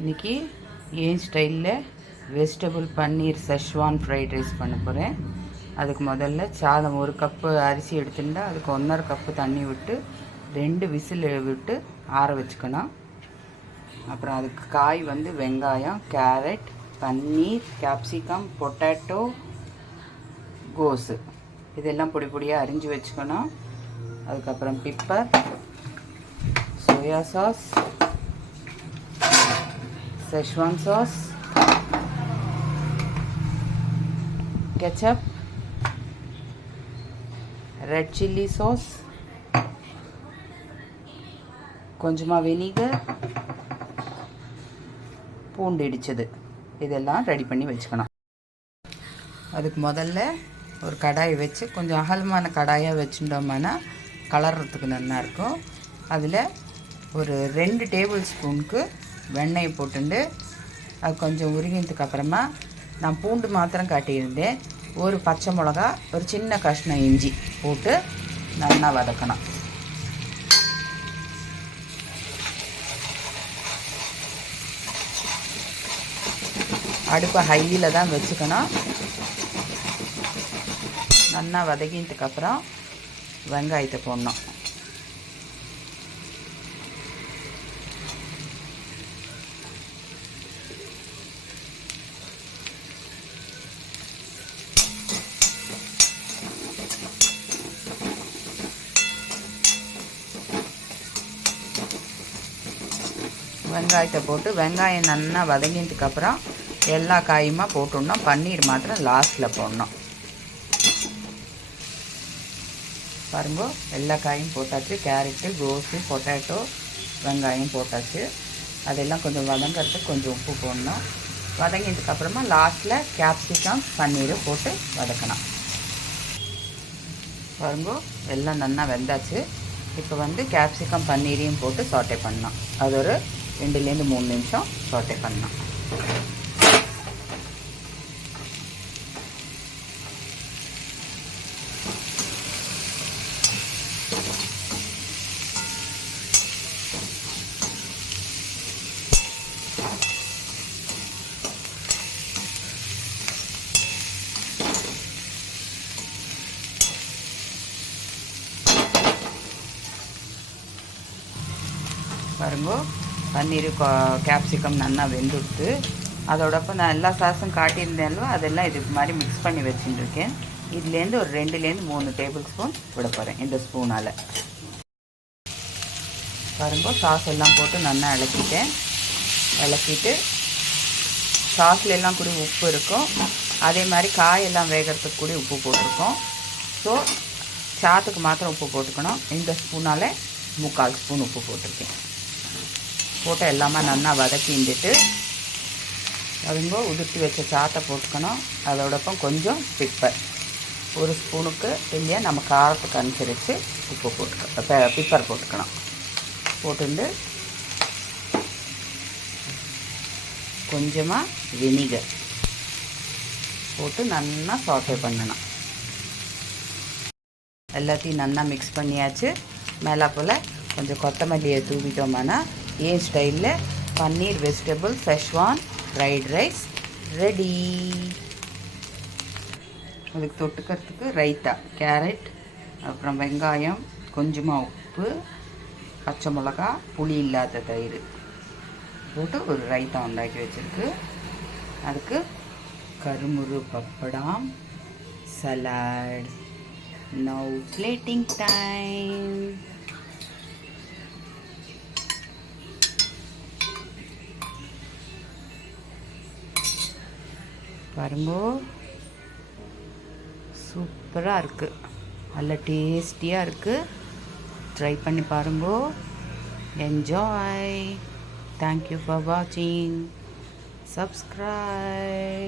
இன்றைக்கி என் ஸ்டைலில் வெஜிடபிள் பன்னீர் Schezwan fried rice பண்ண போகிறேன். அதுக்கு முதல்ல சாதம் 1 கப்பு அரிசி எடுத்துட்டா அதுக்கு 1.5 கப்பு தண்ணி விட்டு 2 விசில் விட்டு ஆற வச்சுக்கணும். அப்புறம் அதுக்கு காய் வந்து வெங்காயம், கேரட், பன்னீர், கேப்சிகம், பொட்டேட்டோ, கோஸு இதெல்லாம் பொடி பொடியாக அரிஞ்சு வச்சுக்கணும். அதுக்கப்புறம் pepper, soya sauce, Szechuan sauce, ketchup, red chili sauce, கொஞ்சமாக வினிகர், பூண்டு இடிச்சது இதெல்லாம் ரெடி பண்ணி வச்சுக்கணும். அதுக்கு முதல்ல ஒரு கடாயை வச்சு கொஞ்சம் அகலமான கடாயாக வச்சுட்டோம்னா கலர்றதுக்கு நல்லா இருக்கும். அதில் ஒரு 2 டேபிள் ஸ்பூனுக்கு வெண்ணெய் போட்டுண்டு அது கொஞ்சம் உருகினதுக்கு அப்புறமா நான் பூண்டு மாத்திரம் காட்டியிருந்தேன். ஒரு பச்சை மிளகா, ஒரு சின்ன கஷ்ணம் இஞ்சி போட்டு நல்லா வதக்கணும். அடுப்பை ஹையில் தான் வச்சுக்கணும். நல்லா வதக்கினதுக்கப்புறம் வெங்காயத்தை போடணும். வெங்காயத்தை போட்டு வெங்காயம் நல்லா வதங்கினதுக்கப்புறம் எல்லா காயுமா போட்டுடணும். பன்னீர் மாத்திரம் லாஸ்ட்டில் போடணும். பாருங்க, எல்லா காயும் போட்டாச்சு. கேரட்டு, கோஸு, பொட்டேட்டோ, வெங்காயம் போட்டாச்சு. அதெல்லாம் கொஞ்சம் வதங்கிறதுக்கு கொஞ்சம் உப்பு போடணும். வதங்கினதுக்கப்புறமா லாஸ்ட்டில் கேப்சிகம், பன்னீர் போட்டு வதக்கணும். பாருங்க, எல்லாம் நல்லா வெந்தாச்சு. இப்போ வந்து கேப்சிகம், பன்னீரையும் போட்டு சாட்டே பண்ணலாம். அது ஒரு 2-3 நிமிஷம் சாட்டே பண்ணலாம். பாருங்க, பன்னீர், கேப்சிகம் நல்லா வெந்துடுத்து. அதோடப்போ நான் எல்லா சாஸும் காட்டியிருந்தேன்லோ அதெல்லாம் இதுக்கு மாதிரி மிக்ஸ் பண்ணி வச்சுட்டுருக்கேன். இதுலேருந்து ஒரு 2-3 டேபிள் ஸ்பூன் விட போகிறேன் இந்த ஸ்பூனால். பாருங்க, சாஸ் எல்லாம் போட்டு நல்லா இளக்கிட்டு சாஸில் எல்லாம் கூட உப்பு இருக்கும். அதே மாதிரி காயெல்லாம் வேகிறதுக்கு கூட உப்பு போட்டிருக்கோம். ஸோ சாத்துக்கு மாத்திரம் உப்பு போட்டுக்கணும். இந்த ஸ்பூனால் 3/4 ஸ்பூன் உப்பு போட்டிருக்கேன். போட்டு எல்லாமே நல்லா வதக்கிண்டுட்டு அதுங்க உதிர்த்தி வச்ச சாத்தை போட்டுக்கணும். அதோடப்போ கொஞ்சம் பிப்பர், 1 ஸ்பூனுக்கு இல்லையா நம்ம காரத்துக்கு அனுசரித்து உப்பு போட்டுக்கணும், பிப்பர் போட்டுக்கணும். போட்டுண்டு கொஞ்சமாக வினிகர் போட்டு நல்லா சாட்டே பண்ணணும். எல்லாத்தையும் நல்லா மிக்ஸ் பண்ணியாச்சு. மேலே போல் கொஞ்சம் கொத்தமல்லியை தூவிட்டோம்னா என் ஸ்டைலில் paneer vegetable Schezwan fried rice ready. அதுக்கு தொட்டுக்கிறதுக்கு ரைத்தா, கேரட், அப்புறம் வெங்காயம், கொஞ்சமாக உப்பு, பச்சை மிளகா, புளி இல்லாத தயிர் போட்டு ஒரு ரைத்தா உண்டாக்கி வச்சுருக்கு. அதுக்கு கருமுரு பப்படம், சலாட். Now plating time. பாருங்க, சூப்பராக இருக்குது, நல்ல டேஸ்டியாக இருக்குது. ட்ரை பண்ணி பாருங்க. என்ஜாய். தேங்க்யூ ஃபார் வாட்சிங். சப்ஸ்கிரைப்.